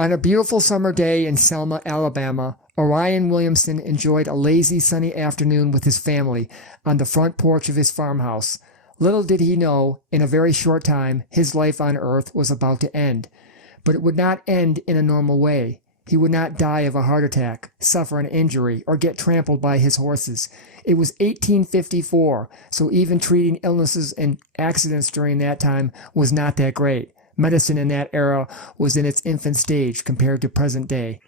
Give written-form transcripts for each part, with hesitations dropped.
On a beautiful summer day in Selma, Alabama, Orion Williamson enjoyed a lazy sunny afternoon with his family on the front porch of his farmhouse. Little did he know, in a very short time, his life on Earth was about to end. But it would not end in a normal way. He would not die of a heart attack, suffer an injury, or get trampled by his horses. It was 1854, so even treating illnesses and accidents during that time was not that great. Medicine in that era was in its infant stage compared to present day.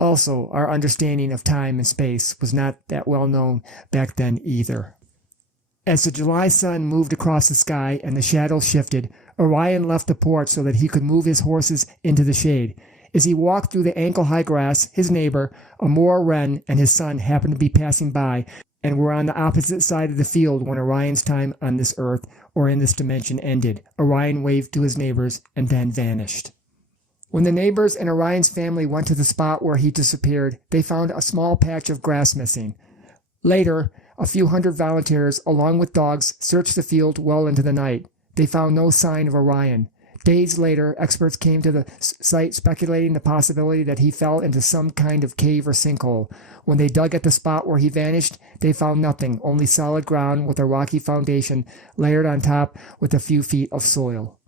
Also, our understanding of time and space was not that well known back then either. As the July sun moved across the sky and the shadows shifted, Orion left the porch so that he could move his horses into the shade. As he walked through the ankle-high grass, his neighbor, a moor wren, and his son happened to be passing by and were on the opposite side of the field when Orion's time on this earth or in this dimension ended. Orion waved to his neighbors and then vanished. When the neighbors and Orion's family went to the spot where he disappeared, they found a small patch of grass missing. Later, a few hundred volunteers, along with dogs, searched the field well into the night. They found no sign of Orion. Days later, experts came to the site speculating the possibility that he fell into some kind of cave or sinkhole. When they dug at the spot where he vanished, they found nothing, only solid ground with a rocky foundation layered on top with a few feet of soil.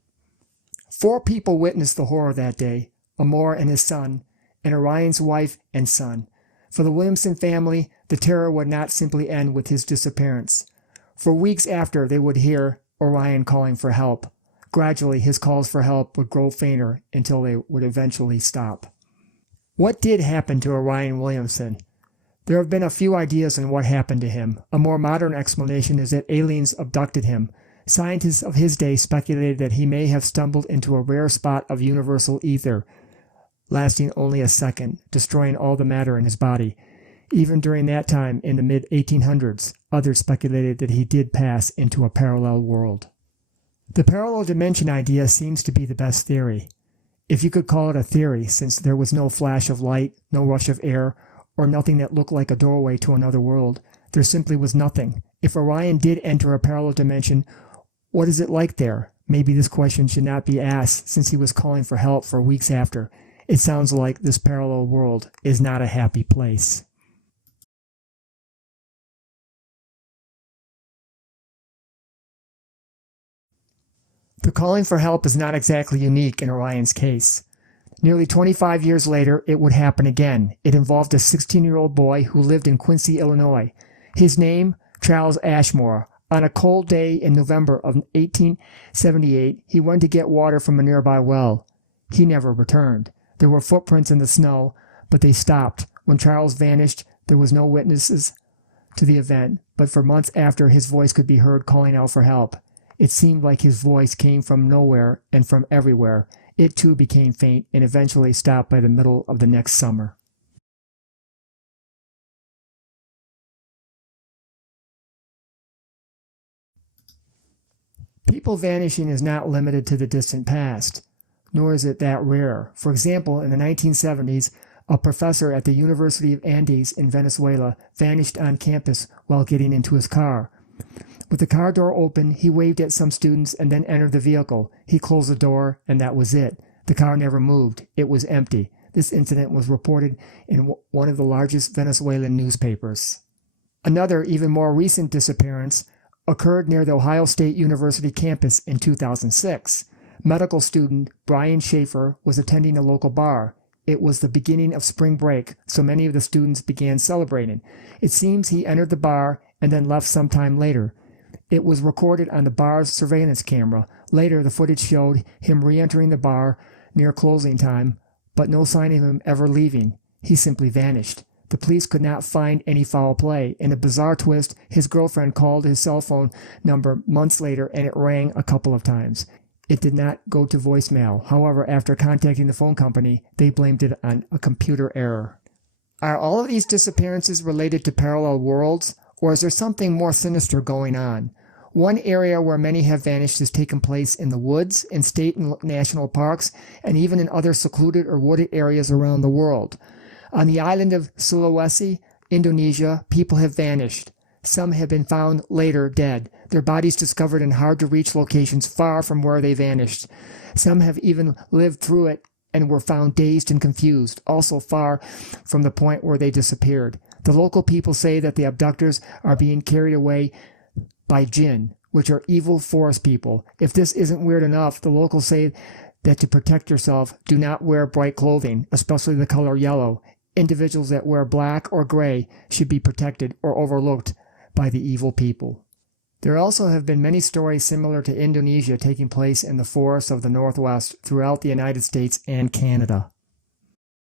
4 people witnessed the horror that day, Amor and his son, and Orion's wife and son. For the Williamson family, the terror would not simply end with his disappearance. For weeks after, they would hear Orion calling for help. Gradually, his calls for help would grow fainter until they would eventually stop. What did happen to Orion Williamson? There have been a few ideas on what happened to him. A more modern explanation is that aliens abducted him. Scientists of his day speculated that he may have stumbled into a rare spot of universal ether, lasting only a second, destroying all the matter in his body. Even during that time, in the mid-1800s, others speculated that he did pass into a parallel world. The parallel dimension idea seems to be the best theory, if you could call it a theory, since there was no flash of light, no rush of air, or nothing that looked like a doorway to another world. There simply was nothing. If Orion did enter a parallel dimension, what is it like there? Maybe this question should not be asked, since he was calling for help for weeks after. It sounds like this parallel world is not a happy place. The calling for help is not exactly unique in Orion's case. Nearly 25 years later, it would happen again. It involved a 16-year-old boy who lived in Quincy, Illinois. His name, Charles Ashmore. On a cold day in November of 1878, he went to get water from a nearby well. He never returned. There were footprints in the snow, but they stopped. When Charles vanished, there was no witnesses to the event, but for months after, his voice could be heard calling out for help. It seemed like his voice came from nowhere and from everywhere. It too became faint and eventually stopped by the middle of the next summer. People vanishing is not limited to the distant past, nor is it that rare. For example, in the 1970s, a professor at the University of Andes in Venezuela vanished on campus while getting into his car. With the car door open, he waved at some students and then entered the vehicle. He closed the door, and that was it. The car never moved. It was empty. This incident was reported in one of the largest Venezuelan newspapers. Another, even more recent disappearance occurred near the Ohio State University campus in 2006. Medical student Brian Schaefer was attending a local bar. It was the beginning of spring break, so many of the students began celebrating. It seems he entered the bar and then left sometime later. It was recorded on the bar's surveillance camera. Later, the footage showed him re-entering the bar near closing time, but no sign of him ever leaving. He simply vanished. The police could not find any foul play. In a bizarre twist, his girlfriend called his cell phone number months later, and it rang a couple of times. It did not go to voicemail. However, after contacting the phone company, they blamed it on a computer error. Are all of these disappearances related to parallel worlds, or is there something more sinister going on? One area where many have vanished has taken place in the woods, in state and national parks, and even in other secluded or wooded areas around the world. On the island of Sulawesi, Indonesia, people have vanished. Some have been found later dead, their bodies discovered in hard-to-reach locations far from where they vanished. Some have even lived through it and were found dazed and confused, also far from the point where they disappeared. The local people say that the abductors are being carried away by jinn, which are evil forest people. If this isn't weird enough, the locals say that to protect yourself, do not wear bright clothing, especially the color yellow. Individuals that wear black or gray should be protected or overlooked by the evil people. There also have been many stories similar to Indonesia taking place in the forests of the Northwest throughout the United States and Canada.